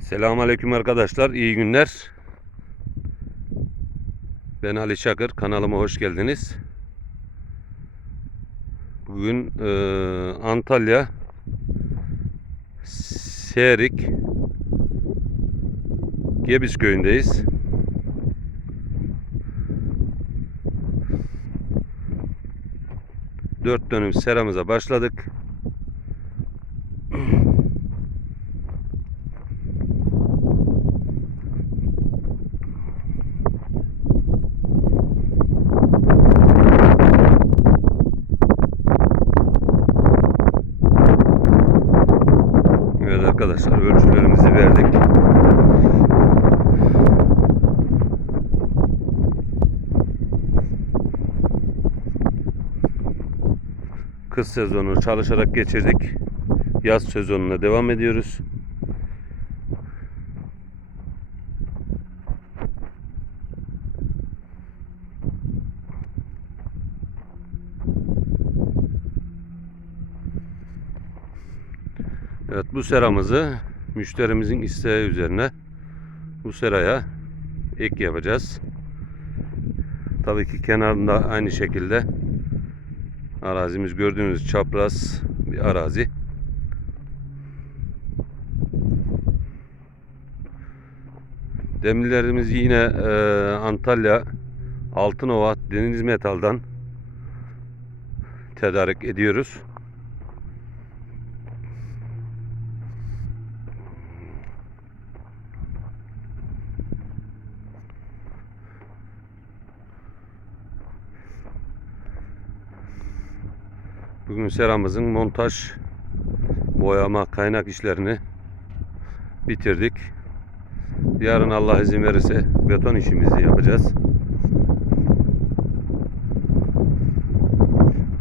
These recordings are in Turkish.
Selamünaleyküm arkadaşlar. iyi günler. Ben Ali Çakır. Kanalıma hoş geldiniz. Bugün e, Antalya Serik Gebiz köyündeyiz. Dört dönüm seramıza başladık. Evet arkadaşlar ölçülerimizi verdik. Kış sezonu çalışarak geçirdik. Yaz sezonuna devam ediyoruz. Evet bu seramızı müşterimizin isteği üzerine bu seraya ek yapacağız. Tabii ki kenarında aynı şekilde arazimiz gördüğünüz çapraz bir arazi. Demirlerimizi yine e, Antalya Altınova Deniz Metal'dan tedarik ediyoruz. Bugün seramızın montaj, boyama, kaynak işlerini bitirdik. Yarın Allah izin verirse beton işimizi yapacağız.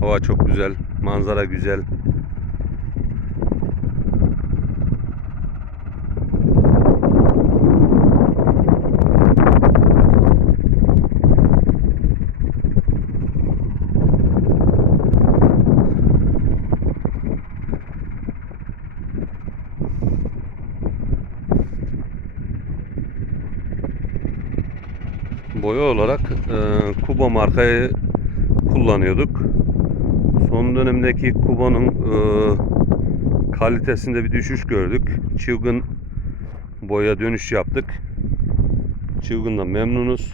Hava çok güzel, manzara güzel. Boya olarak e, Kuba markayı kullanıyorduk. Son dönemdeki Kuba'nın e, kalitesinde bir düşüş gördük. Çılgın boya dönüş yaptık. Çılgın'dan memnunuz.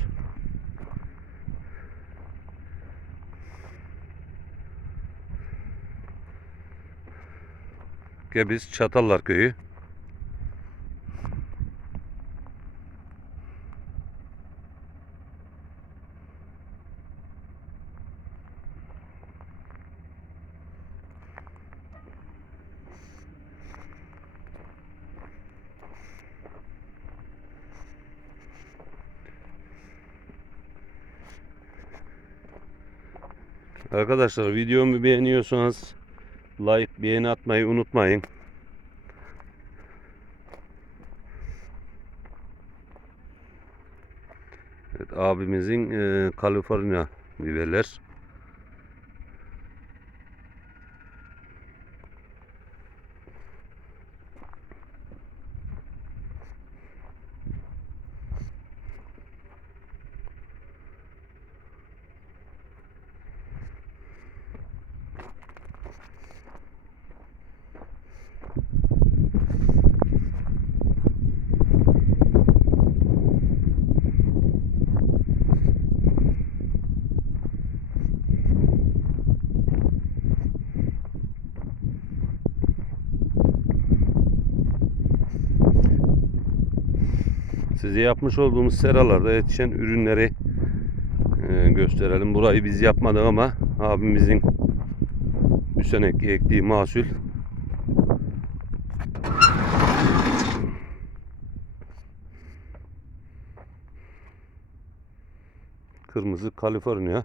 Gebiz Çatallar Köyü. Arkadaşlar videomu beğeniyorsanız like beğeni atmayı unutmayın. Evet, abimizin e, Kaliforniya biberler. Size yapmış olduğumuz seralarda yetişen ürünleri e, gösterelim. Burayı biz yapmadık ama abimizin bu sene ektiği mahsul kırmızı Kaliforniya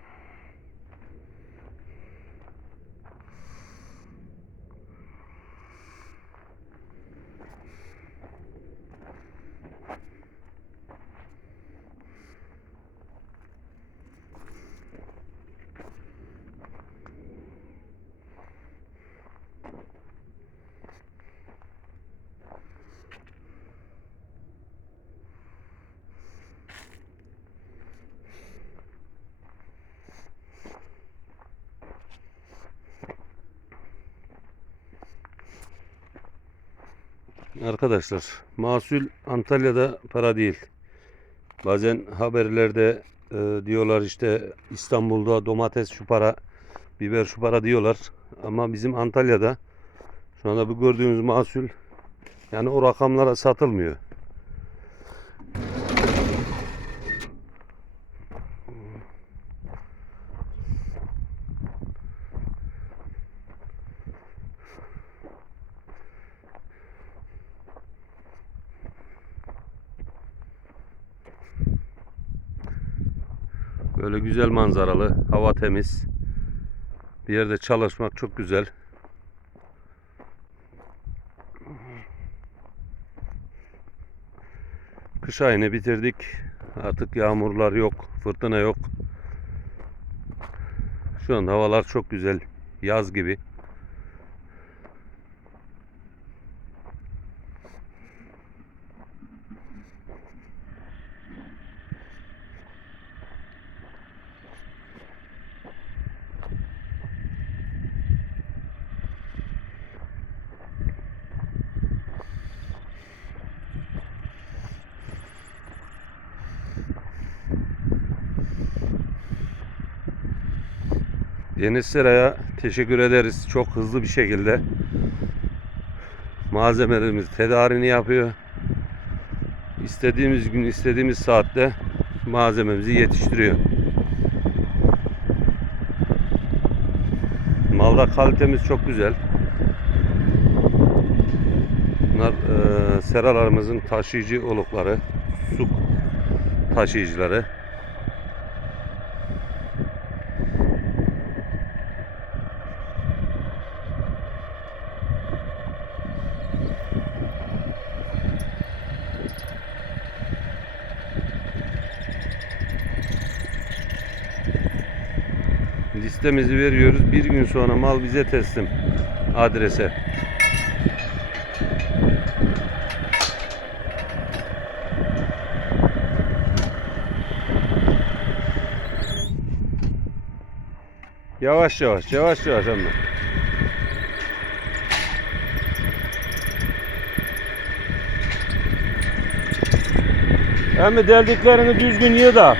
Arkadaşlar mahsul Antalya'da para değil. Bazen haberlerde e, diyorlar işte İstanbul'da domates şu para, biber şu para diyorlar. Ama bizim Antalya'da şu anda bu gördüğünüz mahsul yani o rakamlara satılmıyor. Böyle güzel manzaralı, hava temiz. Bir yerde çalışmak çok güzel. Kış ayını bitirdik. Artık yağmurlar yok, fırtına yok. Şu an havalar çok güzel. Yaz gibi. Deniz Sera'ya teşekkür ederiz. Çok hızlı bir şekilde malzemelerimiz tedarini yapıyor. İstediğimiz gün, istediğimiz saatte malzememizi yetiştiriyor. Malda kalitemiz çok güzel. Bunlar eee, seralarımızın taşıyıcı olukları, su taşıyıcıları. Listemizi veriyoruz. Bir gün sonra mal bize teslim adrese. Yavaş yavaş, yavaş yavaş ama. Hem deldiklerini düzgün yığ da.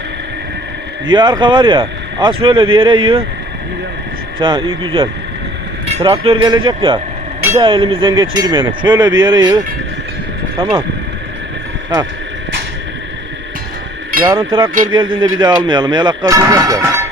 Yığ arka var ya. Az şöyle bir yere yığ. Ha, iyi güzel. Traktör gelecek ya. Bir daha elimizden geçirmeyelim. Şöyle bir yere yığ. Tamam. Ha. Yarın traktör geldiğinde bir daha almayalım. Yalak kazacak ya.